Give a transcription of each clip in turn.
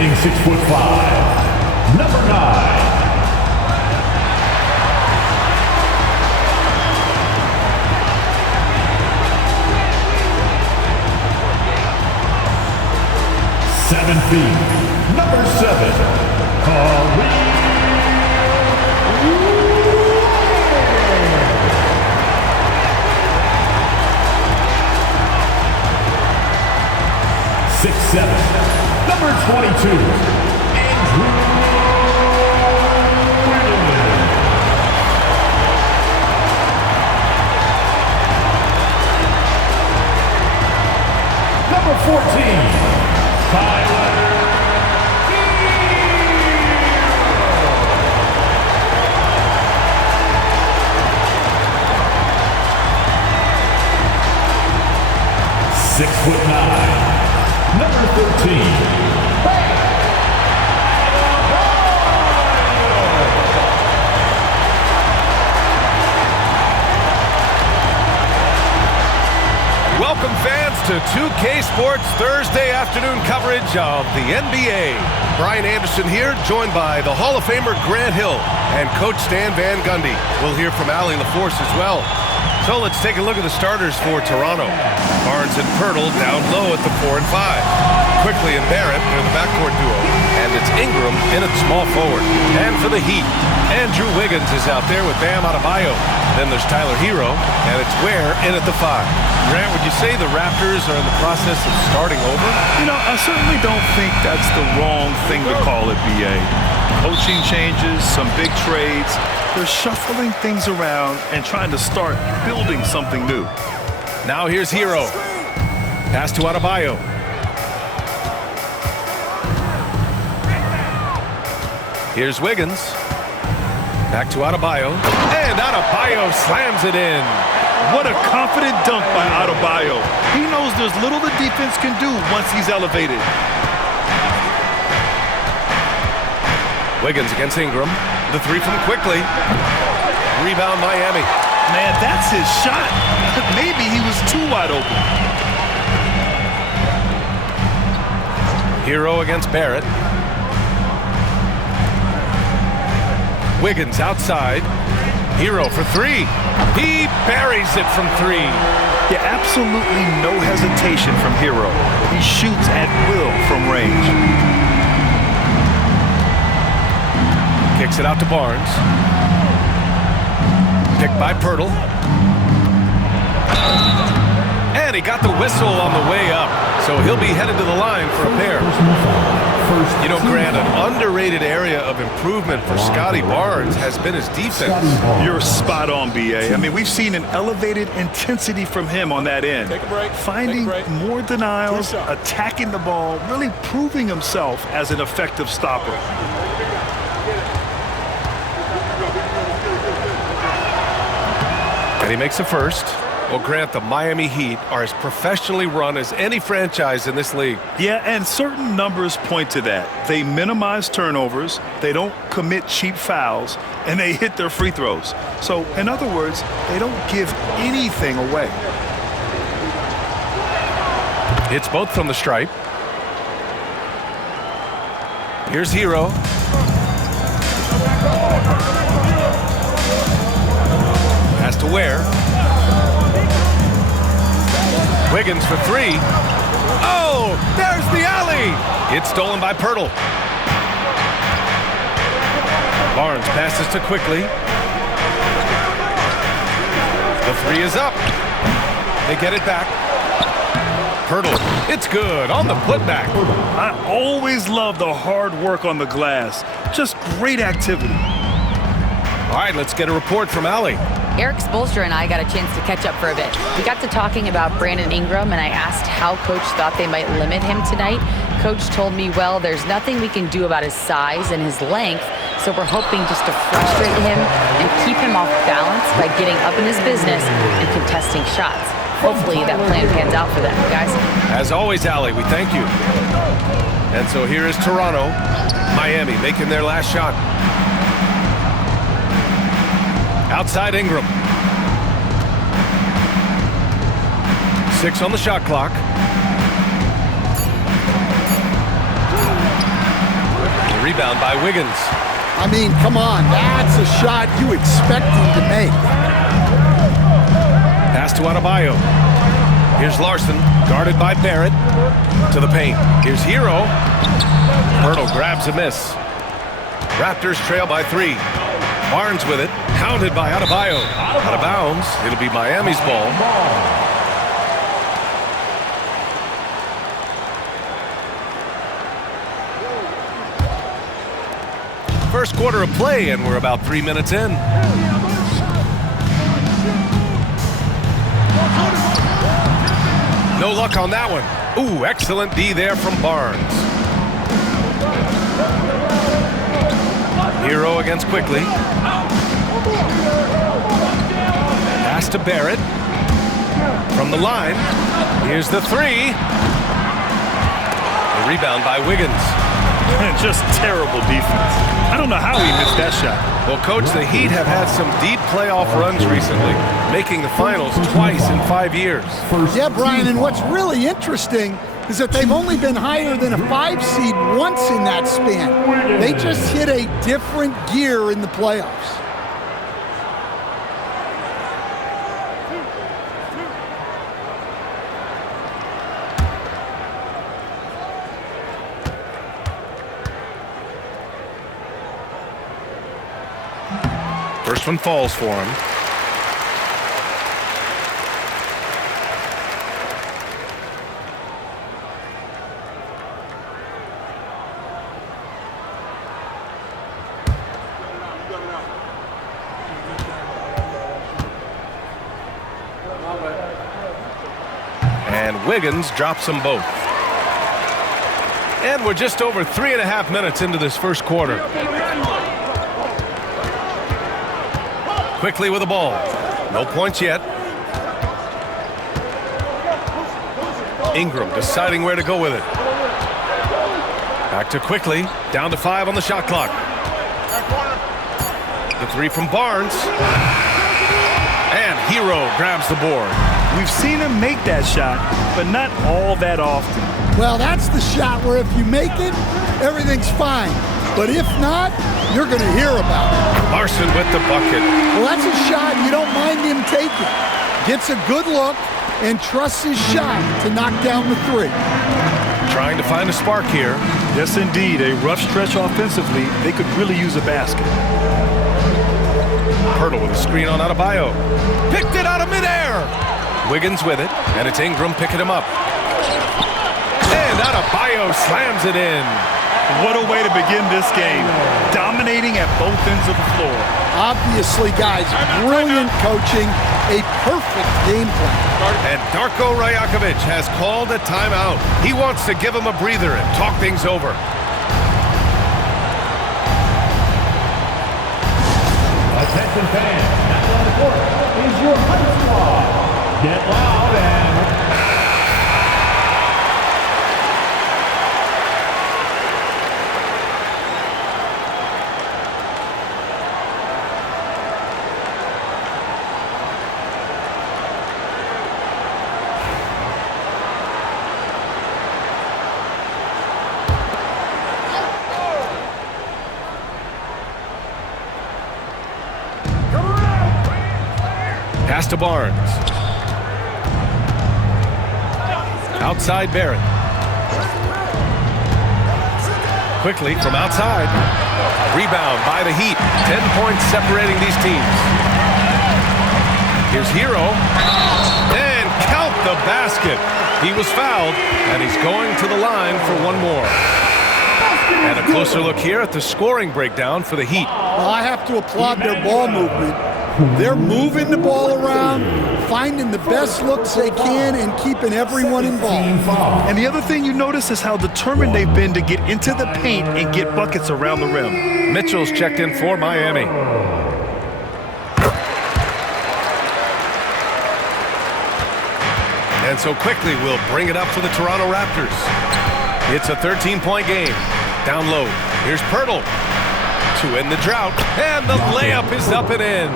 Standing 6'5", number 9. Number 7, Khalil. 6'7", number 22, Andrew Wiggins. Number 14, Tyler. 6'9", number 13. Welcome fans to 2K Sports Thursday afternoon coverage of the NBA. Brian Anderson here, joined by the Hall of Famer Grant Hill and Coach Stan Van Gundy. We'll hear from Allie LaForce as well. So let's take a look at the starters for Toronto. Barnes and Poeltl down low at the 4 and 5. Quickly and Barrett are the backcourt duo. And it's Ingram in at small forward. And for the Heat, Andrew Wiggins is out there with Bam Adebayo. Then there's Tyler Hero, and it's Ware in at the 5. Grant, would you say the Raptors are in the process of starting over? You know, I certainly don't think that's the wrong thing to call it, B.A. Coaching changes, some big trades. They're shuffling things around and trying to start building something new. Now here's Hero. Pass to Adebayo. Here's Wiggins. Back to Adebayo. And Adebayo slams it in. What a confident dunk by Adebayo. He knows there's little the defense can do once he's elevated. Wiggins against Ingram. The 3 from Quickly. Rebound Miami. Man, that's his shot. Maybe he was too wide open. Hero against Barrett. Wiggins outside. Hero for 3. He buries it from 3. Yeah, absolutely no hesitation from Hero. He shoots at will from range. Kicks it out to Barnes. Picked by Poeltl. And he got the whistle on the way up. So he'll be headed to the line for a pair. You know, Grant, an underrated area of improvement for Scotty Barnes has been his defense. You're spot on, B.A. I mean, we've seen an elevated intensity from him on that end. Finding more denials, attacking the ball, really proving himself as an effective stopper. And he makes a first. Well, Grant, the Miami Heat are as professionally run as any franchise in this league. Yeah, and certain numbers point to that. They minimize turnovers, they don't commit cheap fouls, and they hit their free throws. So, in other words, they don't give anything away. Hits both from the stripe. Here's Hero. Pass to Ware. Wiggins for 3. Oh, there's the alley. It's stolen by Poeltl. Barnes passes to Quickly. The 3 is up. They get it back. Poeltl, it's good on the putback. I always love the hard work on the glass. Just great activity. All right, let's get a report from Allie. Eric Spoelstra and I got a chance to catch up for a bit. We got to talking about Brandon Ingram, and I asked how Coach thought they might limit him tonight. Coach told me, well, there's nothing we can do about his size and his length, so we're hoping just to frustrate him and keep him off balance by getting up in his business and contesting shots. Hopefully that plan pans out for them, guys. As always, Allie, we thank you. And so here is Toronto. Miami making their last shot. Outside Ingram. 6 on the shot clock. rebound by Wiggins. I mean, come on, that's a shot you expect him to make. Pass to Adebayo. Here's Larson, guarded by Barrett. To the paint. Here's Hero. Hurdle grabs a miss. Raptors trail by 3. Barnes with it, hounded by Adebayo. Out of bounds. It'll be Miami's ball. First quarter of play, and we're about 3 minutes in. No luck on that one. Ooh, excellent D there from Barnes. Hero against Quickly. Pass to Barrett. From the line. Here's the 3. The rebound by Wiggins. Just terrible defense. I don't know how he missed that shot. Well, Coach, the Heat have had some deep playoff runs recently, making the finals twice in 5 years. Yeah, Brian, and what's really interesting is that they've only been higher than a 5 seed once in that span. They just hit a different gear in the playoffs. First one falls for him. And Wiggins drops them both. And we're just over 3.5 minutes into this first quarter. Quickly with the ball. No points yet. Ingram deciding where to go with it. Back to Quickly. Down to 5 on the shot clock. The 3 from Barnes. And Hero grabs the board. We've seen him make that shot, but not all that often. Well, that's the shot where if you make it, everything's fine. But if not, you're going to hear about it. Larson with the bucket. Well, that's a shot you don't mind him taking. Gets a good look and trusts his shot to knock down the 3. Trying to find a spark here. Yes, indeed. A rough stretch offensively. They could really use a basket. Hurdle with a screen on Adebayo. Picked it out of midair. Wiggins with it, and it's Ingram picking him up. And Adebayo slams it in. What a way to begin this game. Dominating at both ends of the floor. Obviously, guys, brilliant coaching, a perfect game plan. And Darko Rajakovic has called a timeout. He wants to give him a breather and talk things over. Attention fans, now on the court is your high squad. Get loud and... Pass to Barnes. Outside Barrett. Quickly from outside. Rebound by the Heat. 10 points separating these teams. Here's Hero. And count the basket. He was fouled, and he's going to the line for one more. And a closer look here at the scoring breakdown for the Heat. Well, I have to applaud their ball movement. They're moving the ball around, finding the best looks they can, and keeping everyone involved. And the other thing you notice is how determined they've been to get into the paint and get buckets around the rim. Mitchell's checked in for Miami. And so Quickly will bring it up for the Toronto Raptors. It's a 13-point game. Down low. Here's Pirtle to end the drought, and the layup is up and in.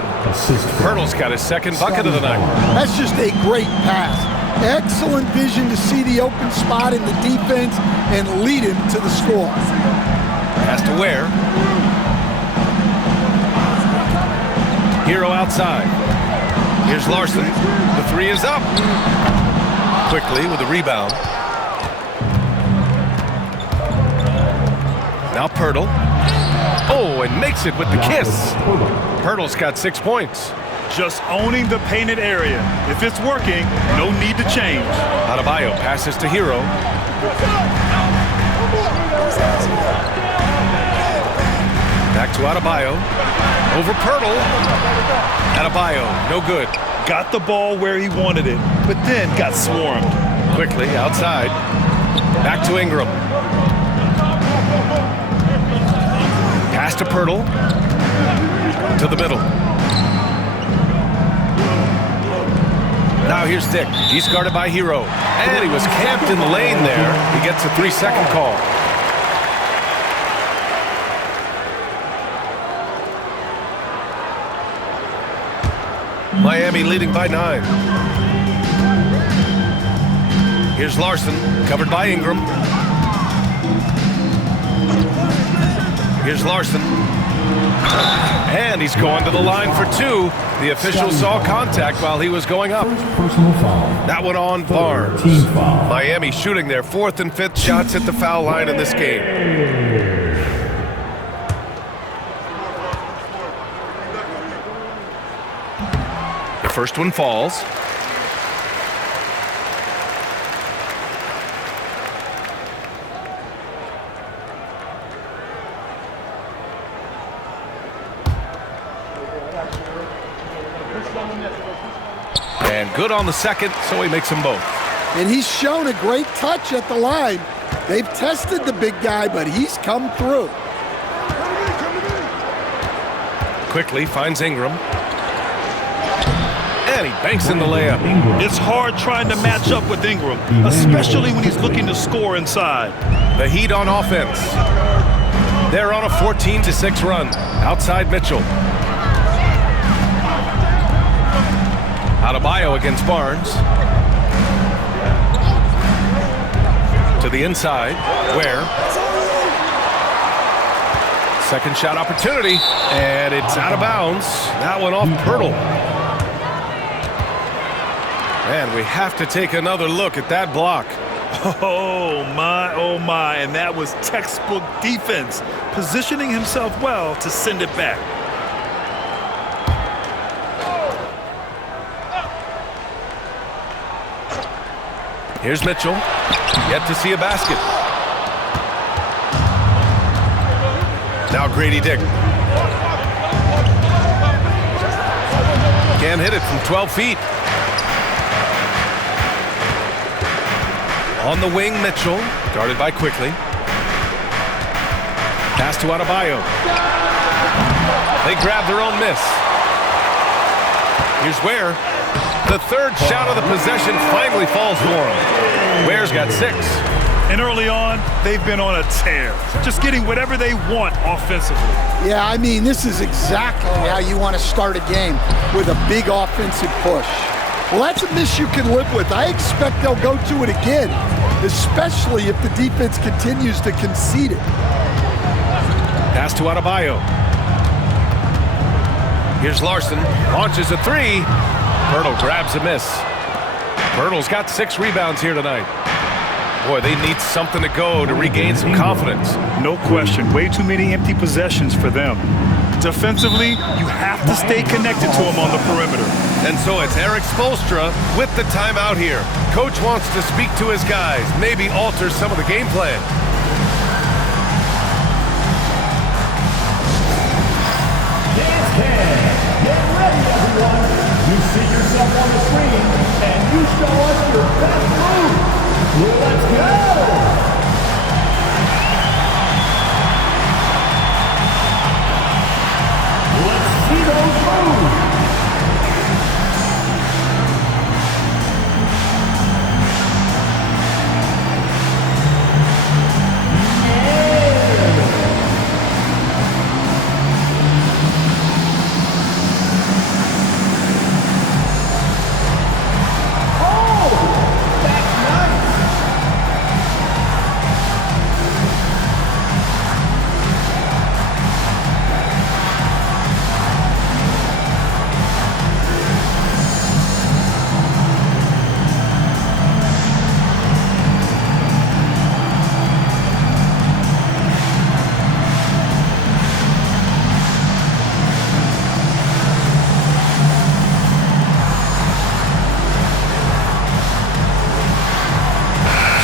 Pirtle's got his second bucket of the night. That's just a great pass. Excellent vision to see the open spot in the defense and lead him to the score. Pass to Ware. Hero outside. Here's Larson. The three is up. Quickly with the rebound. Now Poeltl. Oh, and makes it with the kiss. Poeltl's got 6 points. Just owning the painted area. If it's working, no need to change. Adebayo passes to Hero. Back to Adebayo. Over Poeltl. Adebayo, no good. Got the ball where he wanted it, but then got swarmed. Quickly outside. Back to Ingram. Pass to Poeltl. To the middle. Now here's Dick. He's guarded by Hero. And he was camped in the lane there. He gets a 3-second call. Miami leading by 9. Here's Larson, covered by Ingram. Here's Larson. And he's going to the line for 2. The official saw contact while he was going up. Personal foul. That one on Barnes. Team foul. Miami shooting their 4th and 5th shots at the foul line in this game. The first one falls. And good on the second, so he makes them both. And he's shown a great touch at the line. They've tested the big guy, but he's come through. Quickly finds Ingram. And he banks in the layup. It's hard trying to match up with Ingram, especially when he's looking to score inside. The Heat on offense. They're on a 14-6 run. Outside Mitchell. Adebayo against Barnes. To the inside. Ware. Second shot opportunity. And it's out of bounds. That one off Poeltl. And we have to take another look at that block. Oh my, and that was textbook defense, positioning himself well to send it back. Here's Mitchell, yet to see a basket. Now Grady Dick. Can't hit it from 12 feet. On the wing, Mitchell, guarded by Quickly. Pass to Adebayo. They grab their own miss. Here's Ware. The third shot of the possession finally falls for him. Ware's got 6. And early on, they've been on a tear, just getting whatever they want offensively. Yeah, I mean, this is exactly how you want to start a game, with a big offensive push. Well, that's a miss you can live with. I expect they'll go to it again, especially if the defense continues to concede it. Pass to Adebayo. Here's Larson, launches a 3. Poeltl grabs a miss. Poeltl's got 6 rebounds here tonight. Boy, they need something to go to regain some confidence. No question, way too many empty possessions for them. Defensively, you have to stay connected to him on the perimeter. And so it's Eric Spoelstra with the timeout here. Coach wants to speak to his guys, maybe alter some of the game plan. Dance Cam. Get ready, everyone. You see yourself on the screen, and you show us your best move. Let's go! Let's see those moves.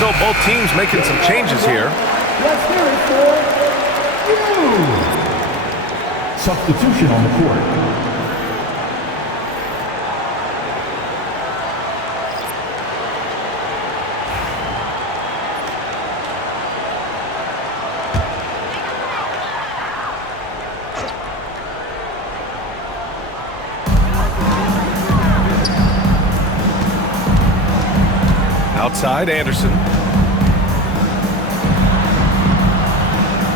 So both teams making some changes here. Let's hear it for you. Substitution on the court. Outside Anderson.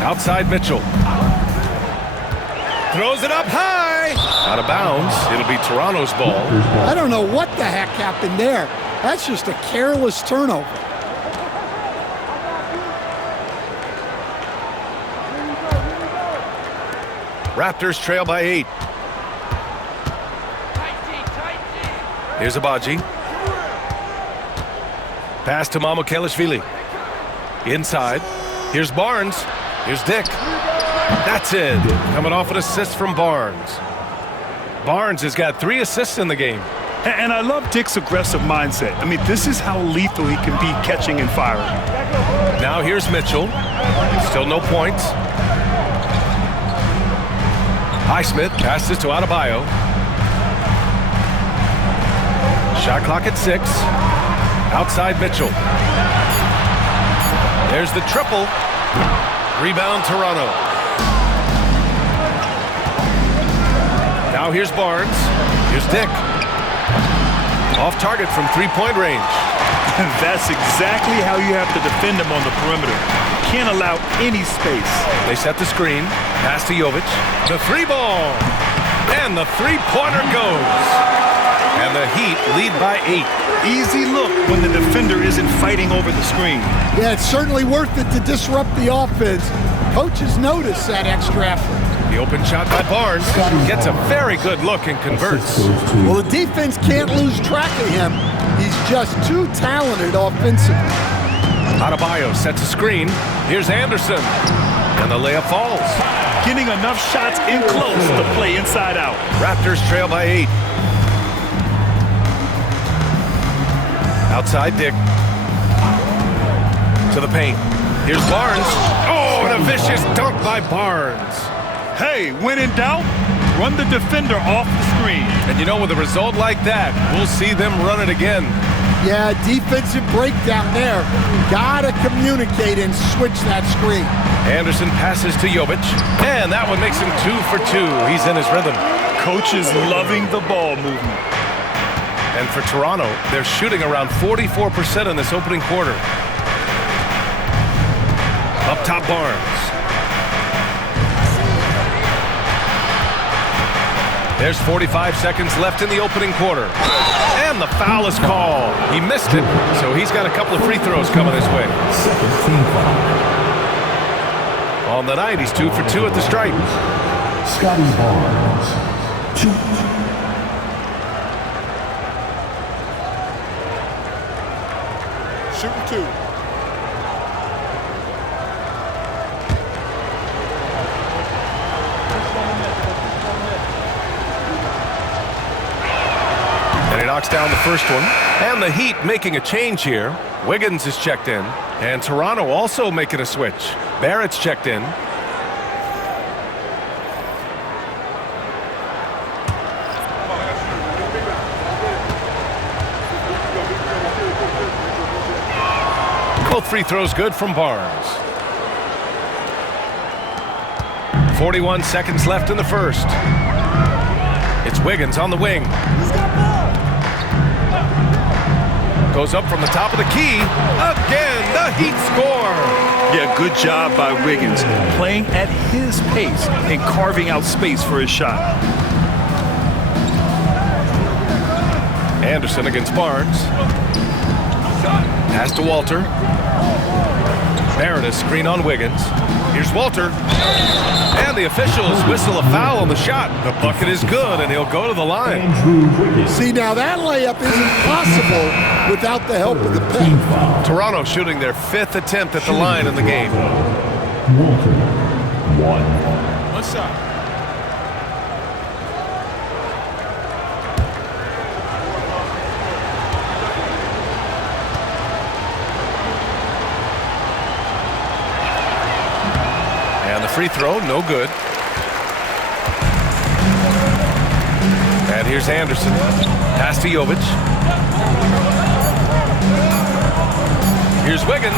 Outside Mitchell. Throws it up high. Out of bounds. It'll be Toronto's ball. I don't know what the heck happened there. That's just a careless turnover. Raptors trail by 8. Here's Abaji. Pass to Mamukelashvili. Inside. Here's Barnes. Here's Dick. That's it. Coming off an assist from Barnes. Barnes has got 3 assists in the game. And I love Dick's aggressive mindset. I mean, this is how lethal he can be catching and firing. Now here's Mitchell. Still no points. Highsmith passes to Adebayo. Shot clock at 6. Outside Mitchell. There's the triple. Rebound Toronto. Now here's Barnes. Here's Dick. Off target from 3-point range. That's exactly how you have to defend him on the perimeter. Can't allow any space. They set the screen. Pass to Jovic. The 3-ball. And the 3-pointer goes. And the Heat lead by 8. Easy look when the defender isn't fighting over the screen. Yeah, it's certainly worth it to disrupt the offense. Coaches notice that extra effort. The open shot by Barnes. Gets a very good look and converts. Well, the defense can't lose track of him. He's just too talented offensively. Adebayo sets a screen. Here's Anderson. And the layup falls. Getting enough shots in close to play inside out. Raptors trail by 8. Outside Dick. To the paint. Here's Barnes. Oh, and a vicious dunk by Barnes. Hey, when in doubt, run the defender off the screen. And you know, with a result like that, we'll see them run it again. Yeah, defensive breakdown there. Gotta communicate and switch that screen. Anderson passes to Jovic. And that one makes him 2 for 2. He's in his rhythm. Coach is loving the ball movement. And for Toronto, they're shooting around 44% in this opening quarter. Up top, Barnes. There's 45 seconds left in the opening quarter. And the foul is called. He missed it, so he's got a couple of free throws coming his way. On the night, he's 2 for 2 at the stripe. Scotty Barnes, 2. Shooting 2. And he knocks down the first one. And the Heat making a change here. Wiggins is checked in. And Toronto also making a switch. Barrett's checked in. Both free throws good from Barnes. 41 seconds left in the first. It's Wiggins on the wing. Goes up from the top of the key. Again, the Heat score. Yeah, good job by Wiggins. Playing at his pace and carving out space for his shot. Anderson against Barnes. Pass to Walter. Barrett, a screen on Wiggins. Here's Walter. And the officials whistle a foul on the shot. The bucket is good, and he'll go to the line. See, now that layup isn't possible without the help of the pen. Toronto shooting their 5th attempt at the line in the game. Walter, 1. One shot. free throw, no good. And here's Anderson. Pass to Jovic. Here's Wiggins.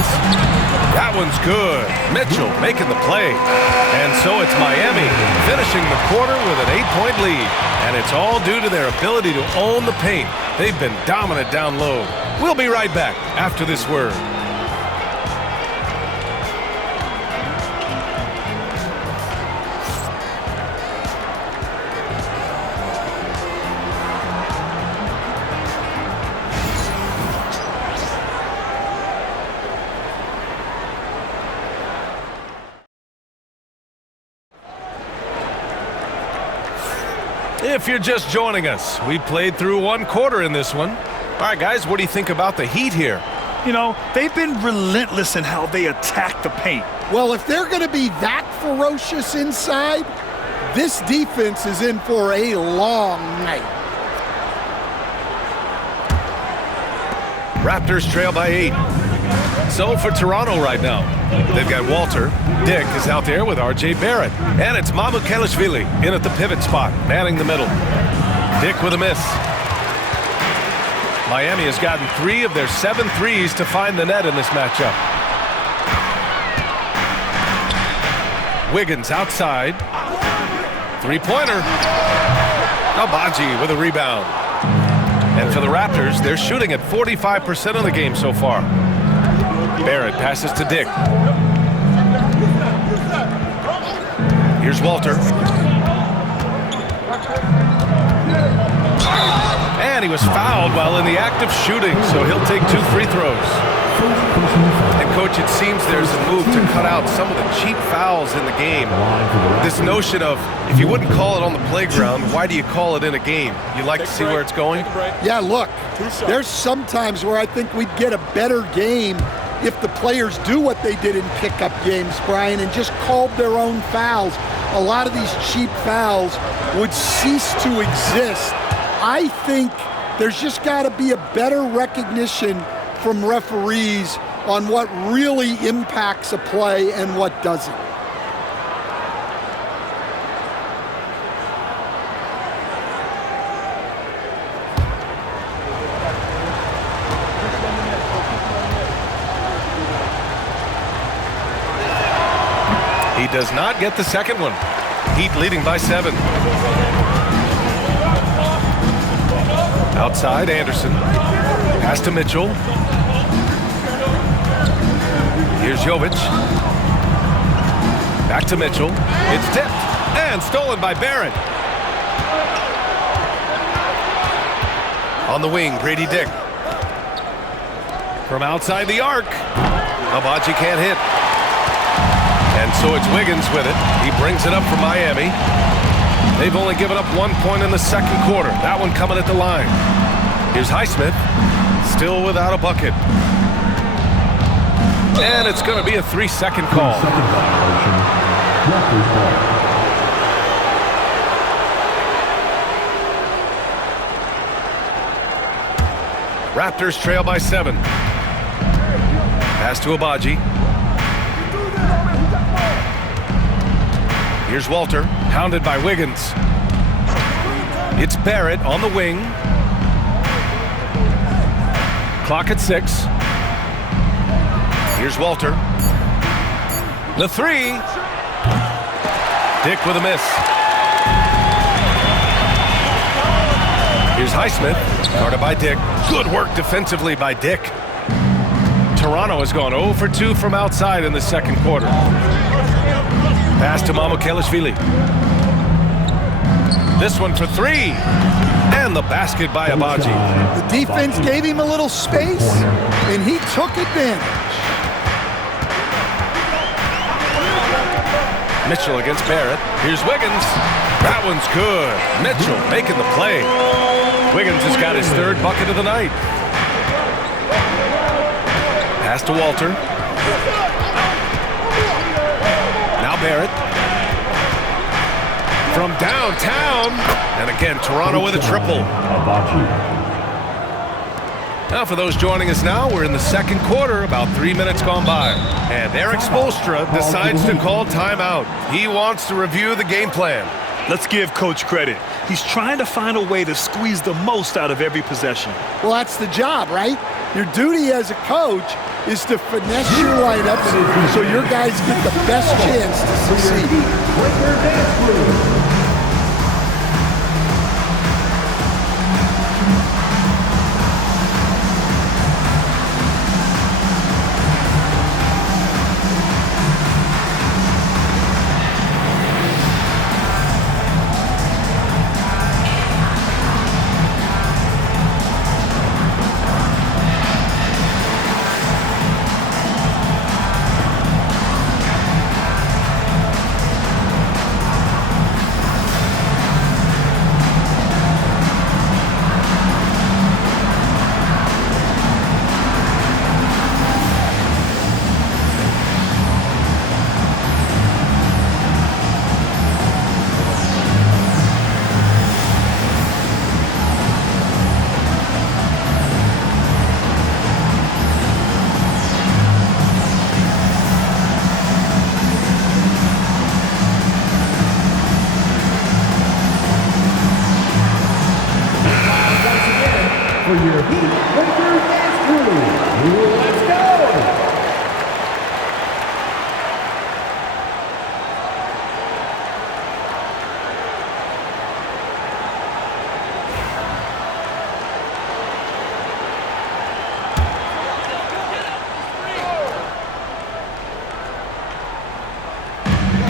That one's good. Mitchell making the play. And so it's Miami finishing the quarter with an 8-point lead. And it's all due to their ability to own the paint. They've been dominant down low. We'll be right back after this word. If you're just joining us, we played through one quarter in this one. All right, guys, what do you think about the Heat here? You know, they've been relentless in how they attack the paint. Well, if they're going to be that ferocious inside, this defense is in for a long night. Raptors trail by 8. So for Toronto right now, they've got Walter. Dick is out there with R.J. Barrett. And it's Mamukelashvili in at the pivot spot, manning the middle. Dick with a miss. Miami has gotten 3 of their 7 threes to find the net in this matchup. Wiggins outside. Three-pointer. Agbaji with a rebound. And for the Raptors, they're shooting at 45% of the game so far. Barrett passes to Dick. Here's Walter. And he was fouled while in the act of shooting, so he'll take 2 free throws. And, Coach, it seems there's a move to cut out some of the cheap fouls in the game. This notion of, if you wouldn't call it on the playground, why do you call it in a game? You like to see where it's going? Yeah, look, there's some times where I think we'd get a better game if the players do what they did in pickup games, Brian, and just called their own fouls. A lot of these cheap fouls would cease to exist. I think there's just got to be a better recognition from referees on what really impacts a play and what doesn't. He does not get the second one. Heat leading by 7. Outside, Anderson. Pass to Mitchell. Here's Jovic. Back to Mitchell. It's tipped and stolen by Barrett. On the wing, Grady Dick. From outside the arc. Agbaji can't hit. And so it's Wiggins with it. He brings it up for Miami. They've only given up 1 point in the second quarter. That one coming at the line. Here's Highsmith. Still without a bucket. And it's going to be a 3-second call. Raptors trail by 7. Pass to Agbaji. Here's Walter, hounded by Wiggins. It's Barrett on the wing. Clock at 6. Here's Walter. The 3. Dick with a miss. Here's Highsmith, guarded by Dick. Good work defensively by Dick. Toronto has gone 0 for 2 from outside in the second quarter. Pass to Mamukelashvili. This one for 3. And the basket by Agbaji. The defense gave him a little space, and he took advantage. Mitchell against Barrett. Here's Wiggins. That one's good. Mitchell making the play. Wiggins has got his 3rd bucket of the night. Pass to Walter. Now Barrett. From downtown. And again, Toronto with a triple. Now, for those joining us now, we're in the second quarter, about 3 minutes gone by. And Erik Spoelstra decides to call timeout. He wants to review the game plan. Let's give Coach credit. He's trying to find a way to squeeze the most out of every possession. Well, that's the job, right? Your duty as a coach is to finesse your lineups so your guys get the best chance to succeed. For your Heat Winter Dance Crew, let's go!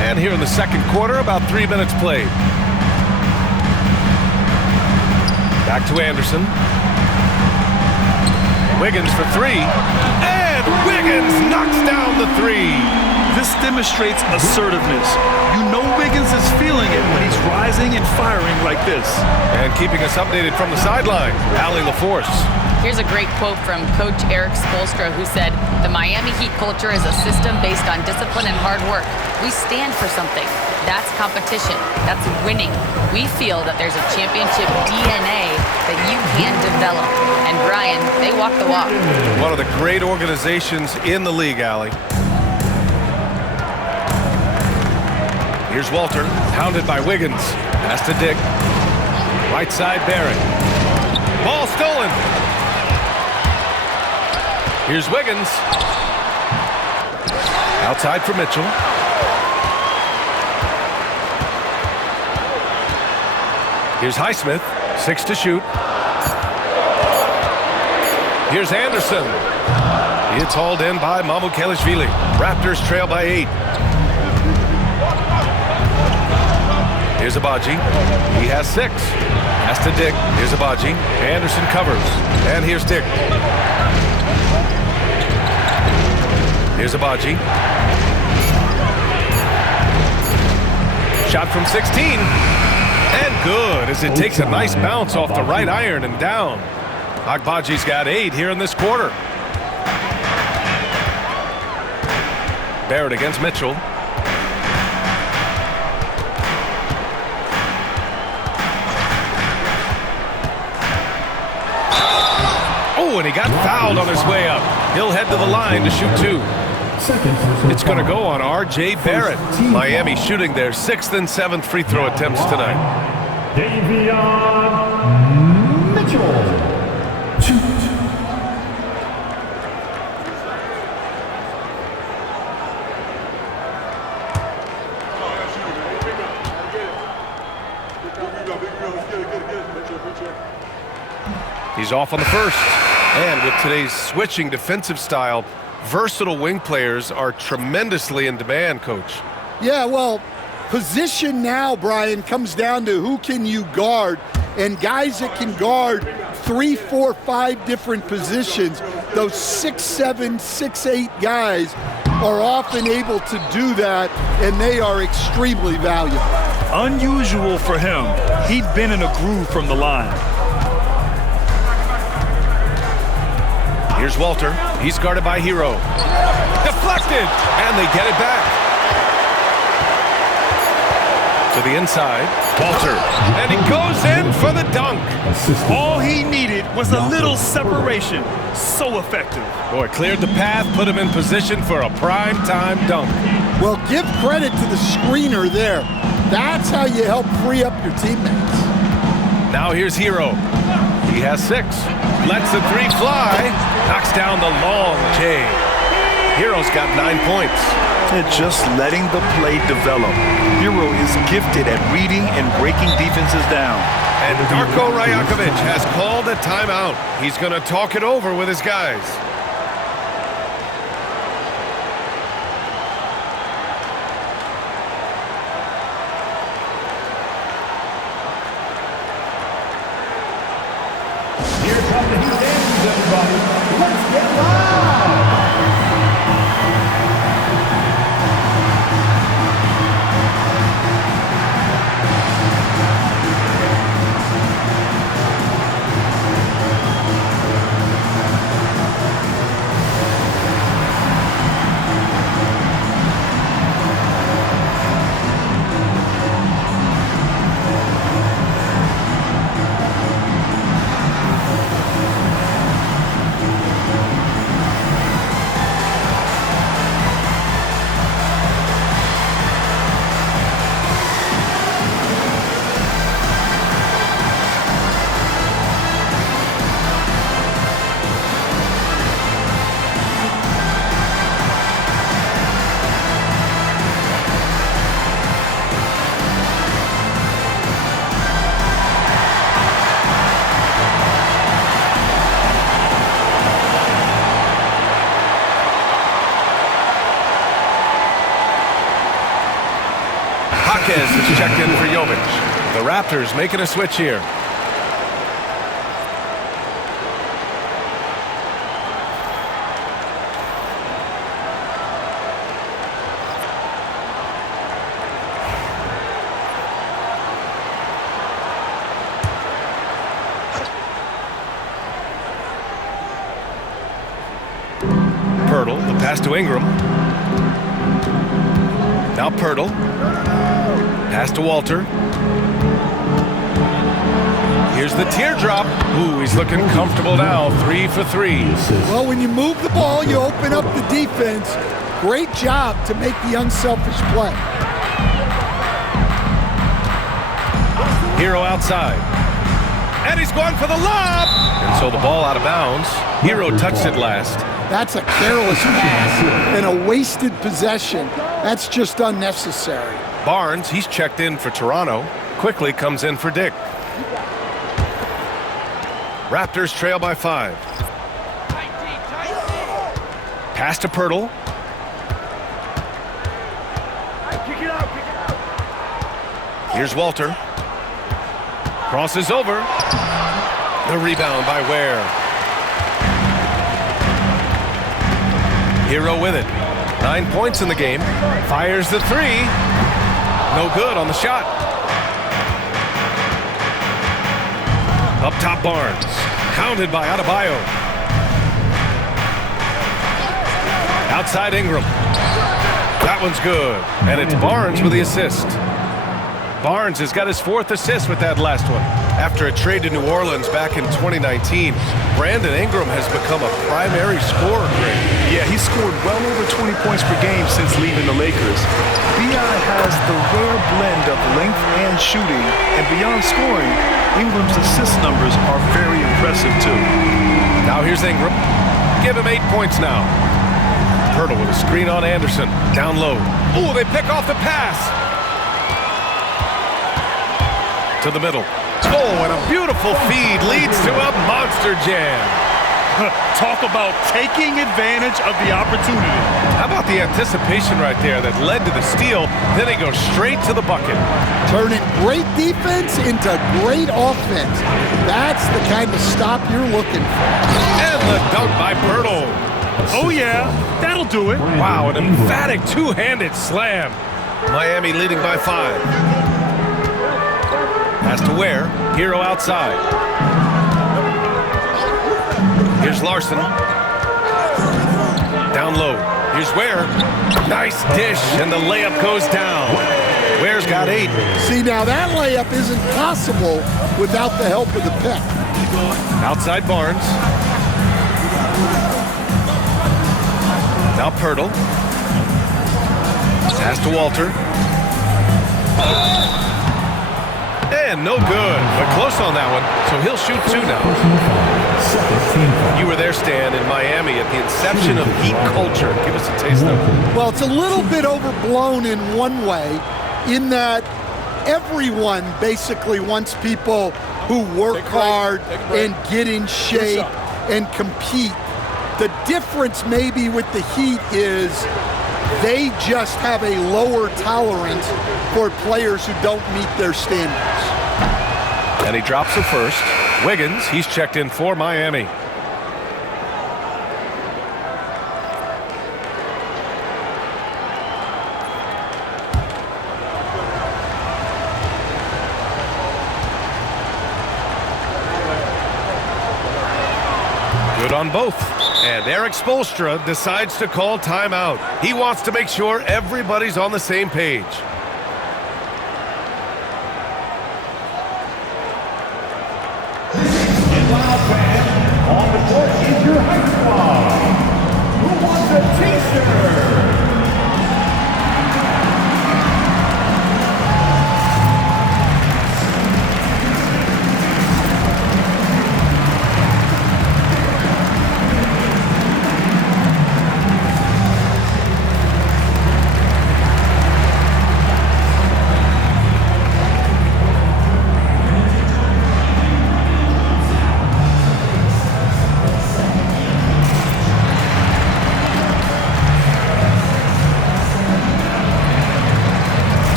And here in the second quarter, about 3 minutes played. Back to Anderson. Wiggins for three, and Wiggins knocks down the three. This demonstrates assertiveness. You know Wiggins is feeling it when he's rising and firing like this. And keeping us updated from the sideline, Allie LaForce. Here's a great quote from Coach Erik Spoelstra, who said, "The Miami Heat culture is a system based on discipline and hard work. We stand for something. That's competition. That's winning. We feel that there's a championship DNA that you can develop." And Brian, they walk the walk. One of the great organizations in the league, Allie. Here's Walter, hounded by Wiggins. Pass to Dick. Right side, Barrett. Ball stolen. Here's Wiggins. Outside for Mitchell. Here's Highsmith, 6 to shoot. Here's Anderson. It's hauled in by Mamukelashvili. Raptors trail by 8. Here's Agbaji. He has 6. Has to Dick. Here's Agbaji. Anderson covers. And here's Dick. Here's Agbaji. Shot from 16. And good, as it takes a nice bounce off the right iron and down. Agbaji's got 8 here in this quarter. Barrett against Mitchell. Oh, and he got fouled on his way up. He'll head to the line to shoot 2. It's going to go on R.J. Barrett. Miami shooting their 6th and 7th free throw attempts tonight. Davion Mitchell. He's off on the first. And with today's switching defensive style, versatile wing players are tremendously in demand, Coach. Yeah, well, position now, Brian, comes down to who can you guard. And guys that can guard 3, 4, 5 different positions, those 6'7", 6'8" guys are often able to do that, and they are extremely valuable. Unusual for him. He'd been in a groove from the line. Here's Walter. He's guarded by Hero. Deflected, and they get it back. To the inside. Walter. And he goes in for the dunk. All he needed was a little separation. So effective. Boy, cleared the path, put him in position for a prime-time dunk. Well, give credit to the screener there. That's how you help free up your teammates. Now here's Hero. He has 6. Lets the 3 fly. Knocks down the long J. Hero's got 9 points. And just letting the play develop. Hero is gifted at reading and breaking defenses down. And Darko Rajakovic has called a timeout. He's going to talk it over with his guys. Here come the Heat dancers, everybody. Let's get loud! Is checked in for Jovic. The Raptors making a switch here. Pirtle, the pass to Ingram. Now Pirtle. Pass to Walter. Here's the teardrop. Ooh, he's looking comfortable now. 3 for 3. Well, when you move the ball, you open up the defense. Great job to make the unselfish play. Hero outside. And he's going for the lob. And so the ball out of bounds. Hero touched it last. That's a careless pass and a wasted possession. That's just unnecessary. Barnes, he's checked in for Toronto. Quickly comes in for Dick. Raptors trail by 5. Pass to Pirtle. Here's Walter. Crosses over. The rebound by Ware. Hero with it. 9 points in the game. Fires the 3. No good on the shot. Up top Barnes. Counted by Adebayo. Outside Ingram. That one's good. And it's Barnes with the assist. Barnes has got his 4th assist with that last one. After a trade to New Orleans back in 2019, Brandon Ingram has become a primary scorer. Yeah, he scored well over 20 points per game since leaving the Lakers. B.I. has the rare blend of length and shooting, and beyond scoring, Ingram's assist numbers are very impressive too. Now here's Ingram. Give him 8 points now. Pirtle with a screen on Anderson. Down low. Ooh, they pick off the pass. To the middle. Oh, and a beautiful feed leads to a monster jam. Talk about taking advantage of the opportunity. How about the anticipation right there that led to the steal? Then he goes straight to the bucket. Turning great defense into great offense. That's the kind of stop you're looking for. And the dunk by Pirtle. Oh, yeah, that'll do it. Wow, an emphatic two-handed slam. Miami leading by 5. Pass to Ware. Hero outside. Here's Larson. Down low. Here's Ware. Nice dish, and the layup goes down. Ware's got 8. See, now that layup isn't possible without the help of the pick. Outside Barnes. Now Pirtle. Pass to Walter. And no good, but close on that one. So he'll shoot 2 now. You were there, Stan, in Miami at the inception of Heat culture. Give us a taste of it. Well, it's a little bit overblown in one way, in that everyone basically wants people who work hard and get in shape and compete. The difference maybe with the Heat is they just have a lower tolerance for players who don't meet their standards. And he drops the first. Wiggins, he's checked in for Miami. Good on both. And Eric Spoelstra decides to call timeout. He wants to make sure everybody's on the same page. On the court is your high squad. Who wants a taster?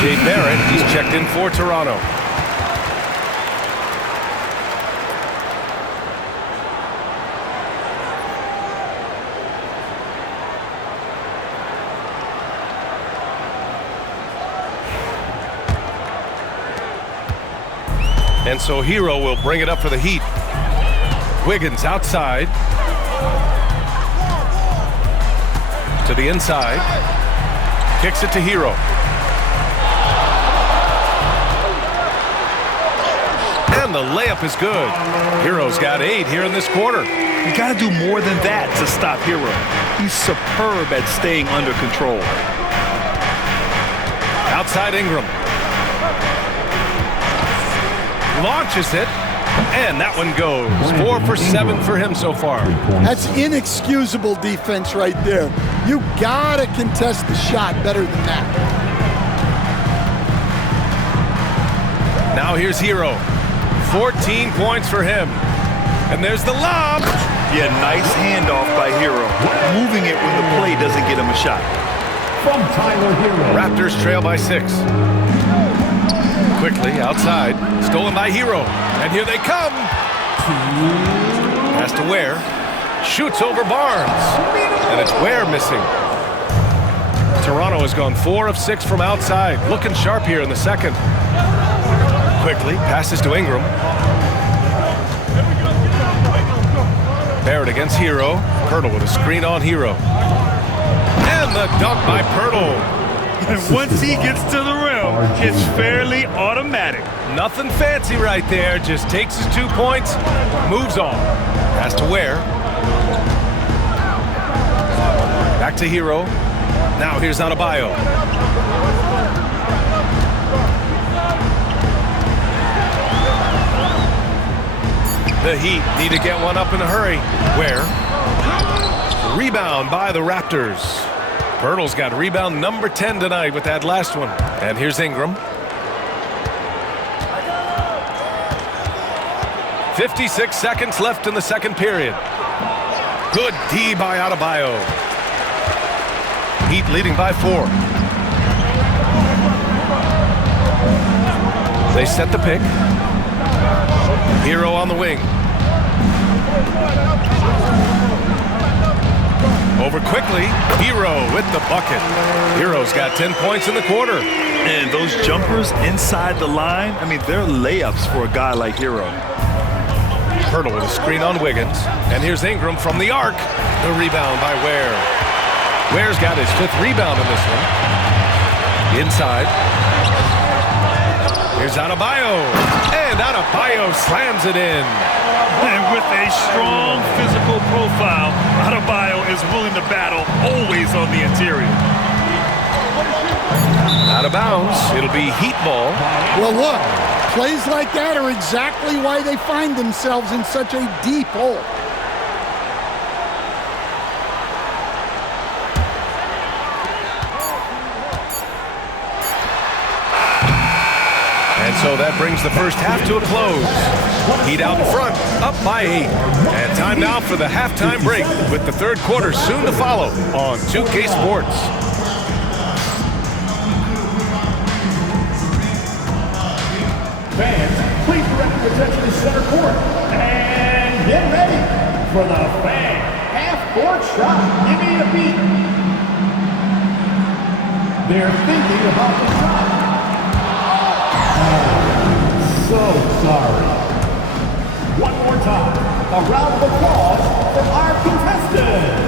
Jay Barrett, he's checked in for Toronto. And so Hero will bring it up for the Heat. Wiggins outside. To the inside. Kicks it to Hero. And the layup is good. Hero's got 8 here in this quarter. You got to do more than that to stop Hero. He's superb at staying under control. Outside Ingram. Launches it. And that one goes. 4 for 7 for him so far. That's inexcusable defense right there. You gotta contest the shot better than that. Now here's Hero. 14 points for him. And there's the lob. Yeah, nice handoff by Hero. Moving it when the play doesn't get him a shot. From Tyler Hero. Raptors trail by 6. Quickly outside. Stolen by Hero. And here they come. Pass to Ware. Shoots over Barnes. And it's Ware missing. Toronto has gone 4 of 6 from outside. Looking sharp here in the second. Quickly passes to Ingram. Barrett against Hero. Pirtle with a screen on Hero. And the dunk by Pirtle. And once he gets to the rim, it's fairly automatic. Nothing fancy right there. Just takes his 2 points, moves on. Pass to Ware. Back to Hero. Now here's Adebayo. The Heat need to get one up in a hurry. Ware. Rebound by the Raptors. Pirtle's got rebound number 10 tonight with that last one. And here's Ingram. 56 seconds left in the second period. Good D by Adebayo. Heat leading by 4. They set the pick. Hero on the wing. Over quickly. Hero with the bucket. Hero's got 10 points in the quarter. And those jumpers inside the line, I mean, they're layups for a guy like Hero. Hurdle with a screen on Wiggins. And here's Ingram from the arc. The rebound by Ware. Ware's got his 5th rebound in this one. Inside. Here's Adebayo. And Adebayo slams it in. And with a strong physical profile, Adebayo is willing to battle, always on the interior. Out of bounds. It'll be Heat ball. Well, look, plays like that are exactly why they find themselves in such a deep hole. And so that brings the first half to a close. Heat out in front, up by 8. And time now for the halftime break, with the third quarter soon to follow on 2K Sports. Fans, please direct your attention to center court. And get ready for the fan half-court shot. Give me a beat. They're thinking about the shot. So sorry. One more time, a round of applause for our contestants.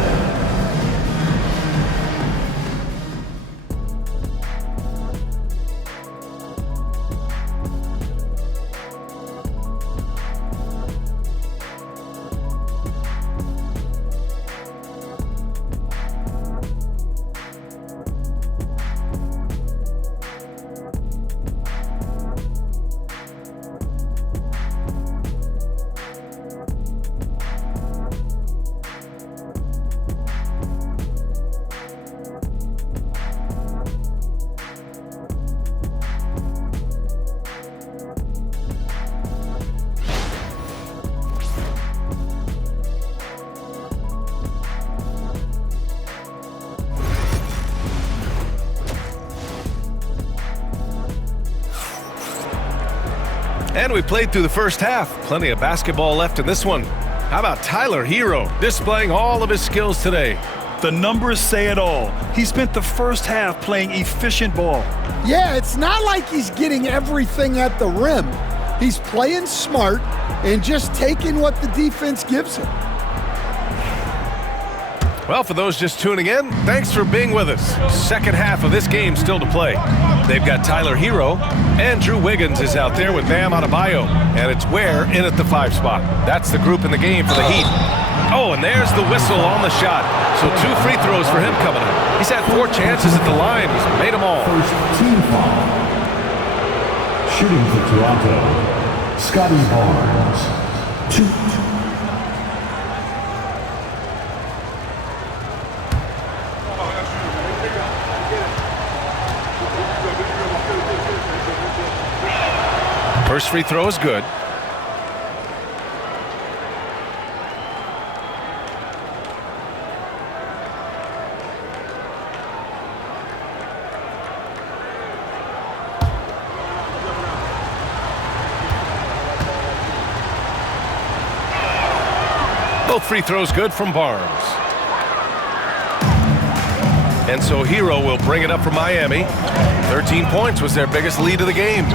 And we played through the first half. Plenty of basketball left in this one. How about Tyler Hero displaying all of his skills today? The numbers say it all. He spent the first half playing efficient ball. Yeah, it's not like he's getting everything at the rim. He's playing smart and just taking what the defense gives him. Well, for those just tuning in, thanks for being with us. Second half of this game still to play. They've got Tyler Hero, and Drew Wiggins is out there with Bam Adebayo. And it's Ware in at the 5 spot. That's the group in the game for the Heat. Oh, and there's the whistle on the shot. So 2 free throws for him coming up. He's had 4 chances at the line. He's made them all. First team foul. Shooting for Toronto, Scotty Barnes. 2. First free throw is good. Both free throws good from Barnes. And so Hero will bring it up for Miami. 13 points was their biggest lead of the game.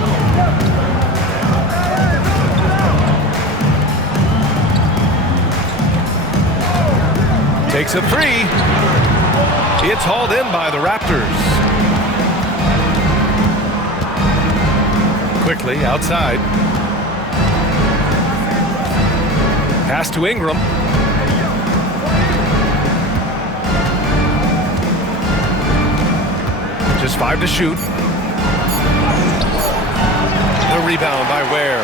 Takes a 3. It's hauled in by the Raptors. Quickly outside. Pass to Ingram. Just 5 to shoot. The rebound by Ware.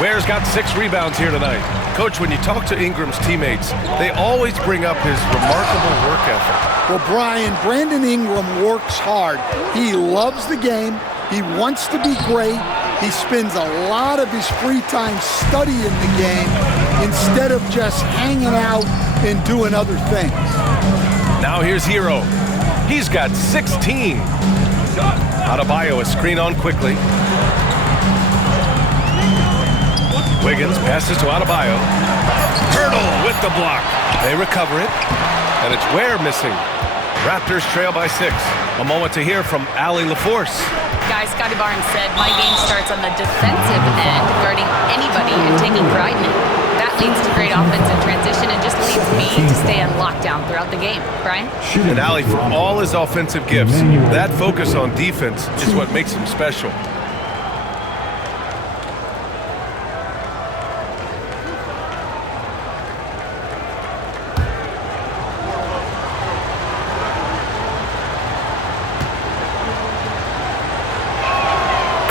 Ware's got 6 rebounds here tonight. Coach, when you talk to Ingram's teammates, they always bring up his remarkable work ethic. Well, Brian, Brandon Ingram works hard. He loves the game. He wants to be great. He spends a lot of his free time studying the game instead of just hanging out and doing other things. Now here's Hero. He's got 16. Adebayo is screen on quickly. Wiggins passes to Adebayo. Hurdle with the block. They recover it, and it's Ware missing. Raptors trail by 6. A moment to hear from Allie LaForce. Guys, Scotty Barnes said, my game starts on the defensive end, guarding anybody and taking pride in it. That leads to great offense in transition and just leads me to stay on lockdown throughout the game. Brian? And Allie, for all his offensive gifts, that focus on defense is what makes him special.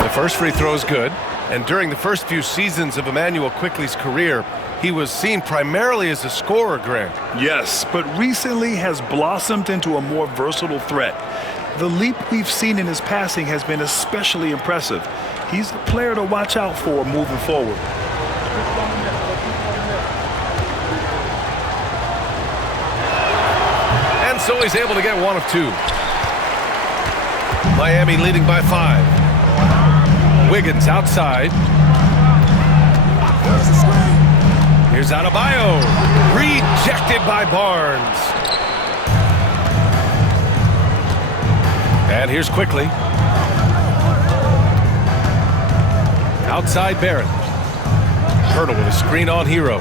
First free throw is good, and during the first few seasons of Immanuel Quickley's career, he was seen primarily as a scorer, Grant. Yes, but recently has blossomed into a more versatile threat. The leap we've seen in his passing has been especially impressive. He's a player to watch out for moving forward. And so he's able to get 1 of 2. Miami leading by 5. Wiggins outside. Here's Adebayo. Rejected by Barnes. And here's Quickley. Outside Barrett. Pirtle with a screen on Hero.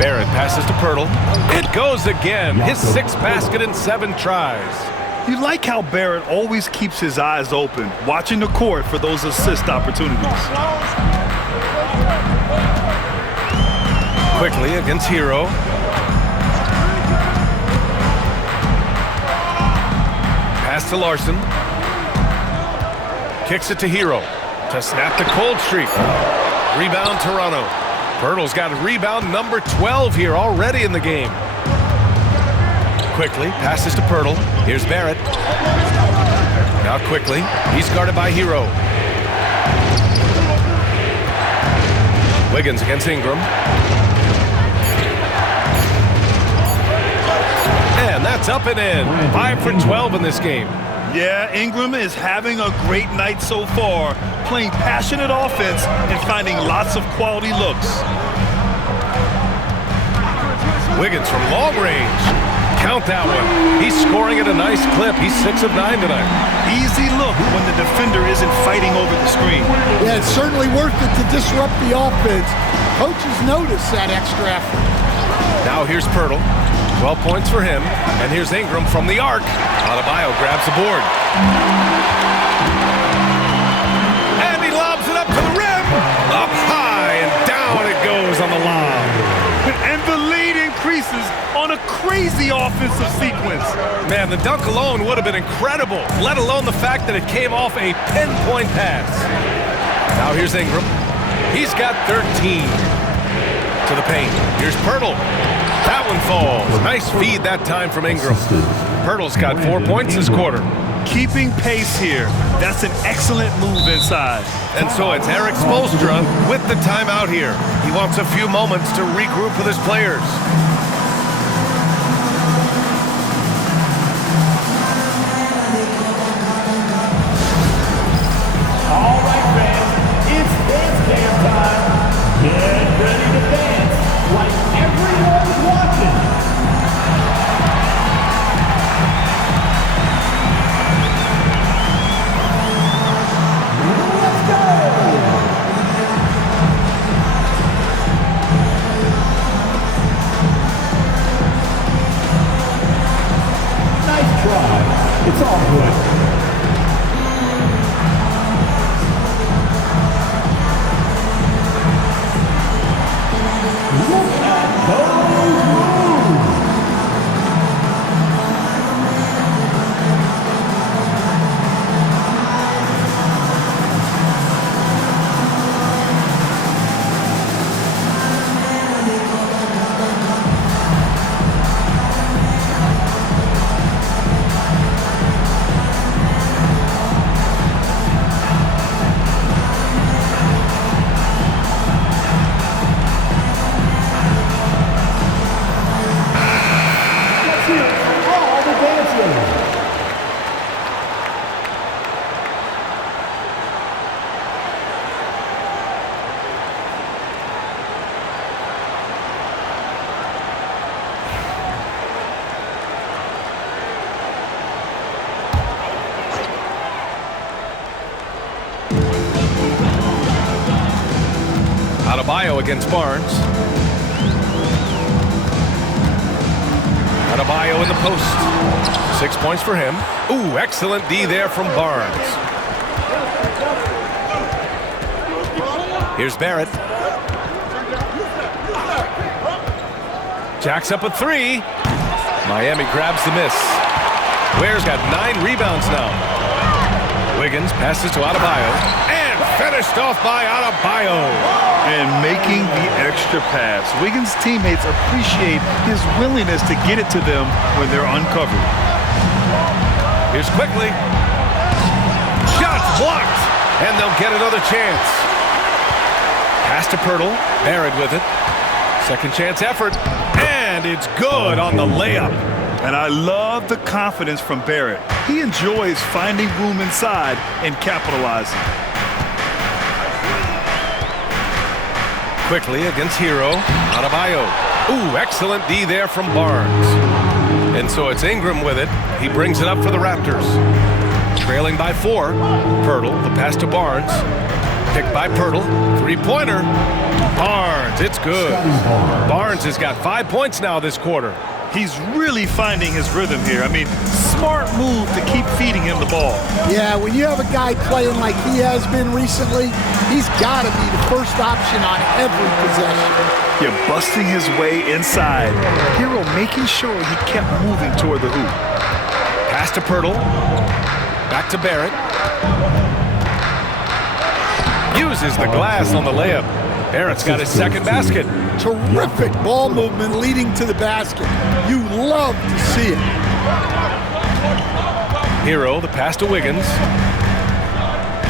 Barrett passes to Pirtle. It goes again. His 6th basket in 7 tries. You like how Barrett always keeps his eyes open, watching the court for those assist opportunities. Quickley against Hero. Pass to Larson. Kicks it to Hero to snap the cold streak. Rebound Toronto. Pirtle's got rebound number 12 here already in the game. Quickley passes to Pirtle. Here's Barrett. Now Quickley. He's guarded by Hero. Wiggins against Ingram. And that's up and in. 5 for 12 in this game. Yeah, Ingram is having a great night so far, playing passionate offense and finding lots of quality looks. Wiggins from long range. Count that one. He's scoring at a nice clip. He's 6 of 9 tonight. Easy look when the defender isn't fighting over the screen. Yeah, it's certainly worth it to disrupt the offense. Coaches notice that extra effort. Now here's Pirtle. 12 points for him. And here's Ingram from the arc. Adebayo grabs the board. And he lobs it up to the rim. Up high and down it goes on the lob. And the lead increases on a crazy offensive sequence. Man, the dunk alone would have been incredible, let alone the fact that it came off a pinpoint pass. Now here's Ingram. He's got 13. To the paint. Here's Pirtle. That one falls. Nice feed that time from Ingram. Pirtle's got 4 points this quarter. Keeping pace here. That's an excellent move inside. And so it's Eric Spoelstra with the timeout here. He wants a few moments to regroup with his players. All right, fans, it's dance cam time. Get ready to dance like everyone's watching. Let's go! Nice try. It's all good. Look at those moves! Adebayo against Barnes. Adebayo in the post. 6 points for him. Ooh, excellent D there from Barnes. Here's Barrett. Jacks up a three. Miami grabs the miss. Ware's got 9 rebounds now. Wiggins passes to Adebayo. And finished off by Adebayo. And making the extra pass. Wiggins' teammates appreciate his willingness to get it to them when they're uncovered. Here's Quickly. Shots blocked. And they'll get another chance. Pass to Pirtle. Barrett with it. Second chance effort. And it's good on the layup. And I love the confidence from Barrett. He enjoys finding room inside and capitalizing. Quickly against Hero. Adebayo. Ooh, excellent D there from Barnes. And so it's Ingram with it. He brings it up for the Raptors. Trailing by 4. Pirtle, the pass to Barnes. Picked by Pirtle. Three-pointer. Barnes, it's good. Barnes has got 5 points now this quarter. He's really finding his rhythm here. I mean, smart move to keep feeding him the ball. Yeah, when you have a guy playing like he has been recently, he's got to be the first option on every possession. You're busting his way inside. Hero making sure he kept moving toward the hoop. Pass to Pirtle. Back to Barrett. Uses the glass on the layup. Barrett's got his second basket. Terrific ball movement leading to the basket. You love to see it. Hero, the pass to Wiggins.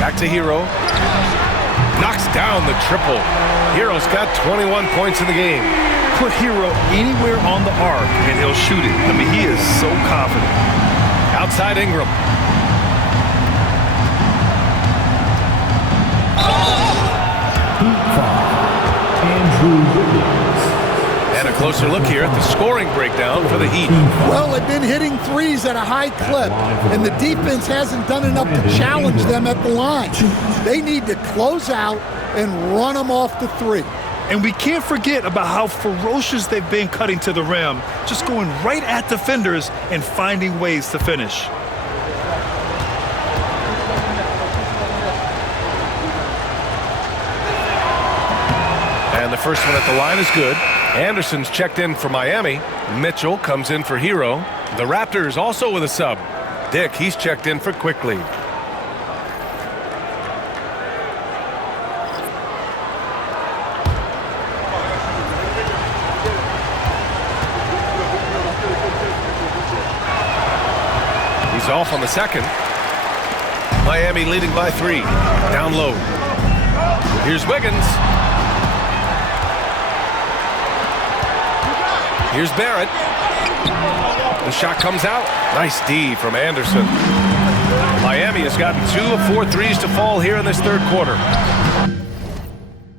Back to Hero. Knocks down the triple. Hero's got 21 points in the game. Put Hero anywhere on the arc and he'll shoot it. I mean, he is so confident. Outside Ingram. And a closer look here at the scoring breakdown for the Heat. Well, they've been hitting threes at a high clip, and the defense hasn't done enough to challenge them at the line. They need to close out and run them off the three. And we can't forget about how ferocious they've been cutting to the rim, just going right at defenders and finding ways to finish. And the first one at the line is good. Anderson's checked in for Miami. Mitchell comes in for Hero. The Raptors also with a sub. Dick, he's checked in for Quickly. He's off on the second. Miami leading by 3. Down low. Here's Wiggins. Here's Barrett. The shot comes out. Nice D from Anderson. Miami has gotten 2 of 4 threes to fall here in this third quarter.